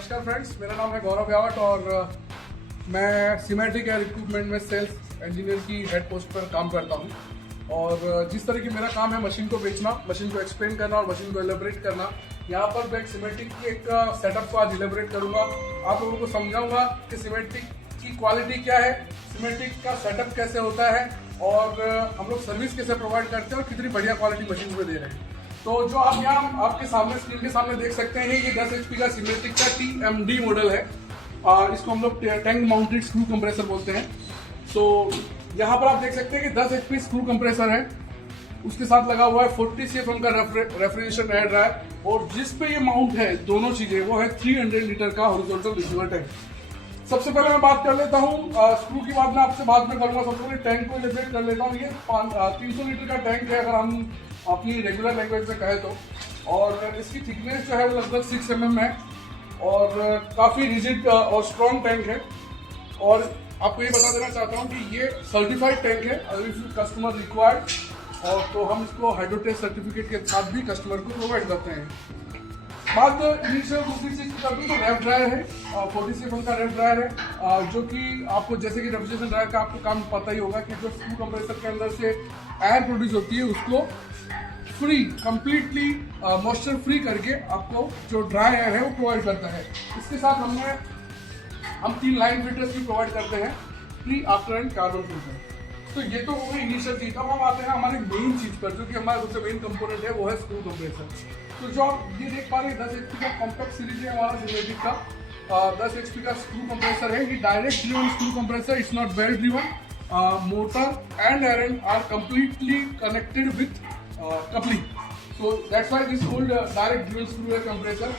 नमस्कार फ्रेंड्स, मेरा नाम है गौरव यावट और मैं सिमेट्रिक एयर इक्विपमेंट में सेल्स इंजीनियर की हेड पोस्ट पर काम करता हूं। और जिस तरह की मेरा काम है मशीन को बेचना, मशीन को एक्सप्लेन करना और मशीन को एलेबरेट करना, यहाँ पर मैं सिमेट्रिक की एक सेटअप को आज एलेबरेट करूंगा। आप लोगों को समझाऊंगा कि सिमेट्रिक की क्वालिटी क्या है, सिमेट्रिक का सेटअप कैसे होता है और हम लोग सर्विस कैसे प्रोवाइड करते हैं और कितनी बढ़िया क्वालिटी मशीन में दे रहे हैं। तो जो आप यहाँ आपके सामने स्क्रीन के सामने देख सकते हैं, ये 10 HP का सिमेट्रिक का TMD मॉडल है। इसको हम लोग टैंक माउंटेड स्क्रू कंप्रेसर बोलते हैं। तो यहाँ पर आप देख सकते हैं कि 10 HP स्क्रू कंप्रेसर है, उसके साथ लगा हुआ है 40 CFM का रेफ्रिजरेशन एयर ड्रायर और जिस पे ये माउंट है दोनों चीजें वो है 300 लीटर का हॉरिजॉन्टल रिसीवर टैंक। सबसे पहले मैं बात कर लेता हूँ स्क्रू की बात मैं आपसे बाद में करूंगा। सबसे पहले टैंक को इलेबरेट कर लेता हूँ। ये 300 लीटर का टैंक है अगर हम अपनी रेगुलर लैंग्वेज में कहे तो, और इसकी थिकनेस जो है वो लगभग 6 mm है और काफ़ी रिजिड और स्ट्रॉन्ग टैंक है। और आपको ये बता देना चाहता हूँ कि ये सर्टिफाइड टैंक है। अगर इफ कस्टमर रिक्वायर्ड और तो हम इसको हाइड्रोटेस्ट सर्टिफिकेट के साथ भी कस्टमर को प्रोवाइड करते हैं। बात इनिशियल दूसरी चीज की करते हैं तो रेफ ड्रायर है, 40 CFM का रेफ ड्रायर है, जो कि आपको जैसे कि रेफ्रिजरेशन ड्रायर का आपको काम पता ही होगा कि जो स्क्रू कंप्रेसर के अंदर से एयर प्रोड्यूस होती है उसको फ्री कंप्लीटली मॉइस्चर फ्री करके आपको जो ड्राई एयर है वो प्रोवाइड करता है। इसके साथ हम 3 लाइन फिल्टर्स भी प्रोवाइड करते हैं, pre after and carbon filter. तो ये तो हो गई इनिशियल चीज। अब हम आते हैं हमारे मेन चीज पर, जो कि हमारा सबसे मेन कंपोनेंट है, वो है स्क्रू कंप्रेसर। तो जो आप ये देख पा रहे हैं 10 HP का कॉम्पैक्ट सीरीज है हमारा सिमेट्रिक का। 10 HP का स्क्रू कंप्रेसर है। ये direct driven screw compressor, it's not belt driven. Motor and air end are completely connected with coupling, so that's why this called direct dual screw air compressor।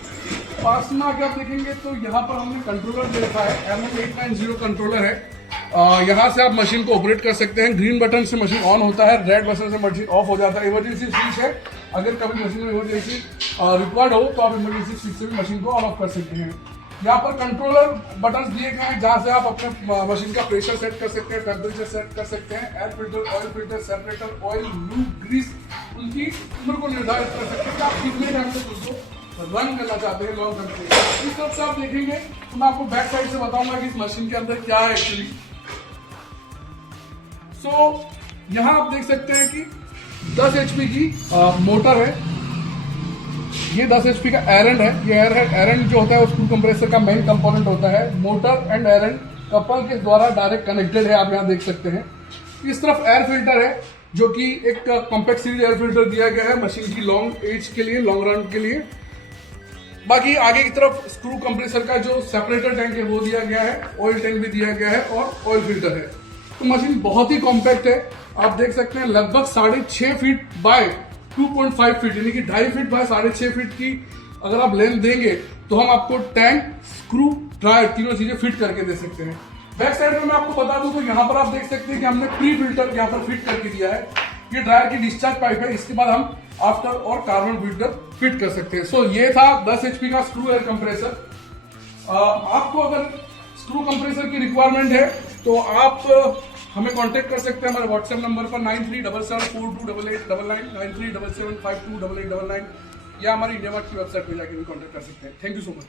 पास में आगे आप देखेंगे तो यहाँ पर हमने कंट्रोलर दे रखा है, MM890 कंट्रोलर है। यहाँ से आप मशीन को ऑपरेट कर सकते हैं। ग्रीन बटन से मशीन ऑन होता है, रेड बटन से मशीन ऑफ हो जाता है। इमरजेंसी स्विच है, अगर कभी मशीन में इमरजेंसी रिक्वायर्ड हो तो आप इमरजेंसी स्विच से भी मशीन को ऑन ऑफ कर सकते हैं। यहाँ पर कंट्रोलर बटन दिए गए हैं जहाँ से आप अपने मशीन का प्रेशर सेट कर सकते हैं, टेम्परेचर सेट कर सकते हैं, air filter, oil filter, separator, oil, lube, grease, उनकी उम्र को निर्धारित कर सकते हैं कि आप कितने टाइम तक उसको रन करना चाहते हैं, लॉन्ग टर्म के लिए। इस तरफ से आप देखेंगे तो मैं आपको बैक साइड से बताऊंगा कि इस मशीन के अंदर क्या है एक्चुअली। सो यहाँ आप देख सकते हैं कि 10 HP की मोटर है। ये 10 HP का एरेंड है। ये एरेंड जो होता है स्क्रू कंप्रेसर का मेन कंपोनेंट होता है। मोटर एंड एरेंड कपल के द्वारा डायरेक्ट कनेक्टेड है, आप यहाँ देख सकते हैं। इस तरफ एयर फिल्टर है, जो कि एक कॉम्पैक्ट सीरीज एयर फिल्टर दिया गया है मशीन की लॉन्ग एज के लिए, लॉन्ग रन के लिए। बाकी आगे की तरफ स्क्रू कंप्रेसर का जो सेपरेटर टैंक है वो दिया गया है, ऑयल टैंक भी दिया गया है और ऑयल फिल्टर है। तो मशीन बहुत ही कॉम्पैक्ट है। आप देख सकते हैं लगभग 6.5 फीट बाय 2.5 फीट, यानी कि 2.5 फीट बाय 6.5 फीट की अगर आप लेंथ देंगे तो हम आपको टैंक, स्क्रू, ड्रायर तीनों चीजें फिट करके दे सकते हैं। बैक साइड में मैं आपको बता दूं तो यहाँ पर आप देख सकते हैं कि हमने प्री फिल्टर यहाँ पर फिट करके दिया है। ये ड्रायर की डिस्चार्ज पाइप है, इसके बाद हम आफ्टर और कार्बन फिल्टर फिट कर सकते हैं। सो ये था 10 HP का स्क्रू एयर कंप्रेसर। आपको अगर स्क्रू कंप्रेसर की रिक्वायरमेंट है तो आप हमें कांटेक्ट कर सकते हैं हमारे व्हाट्सएप नंबर पर 9377428899, 9377528899, या हमारी इंडिया मार्ट की वेबसाइट पर जाकर भी कांटेक्ट कर सकते हैं। Thank you so much.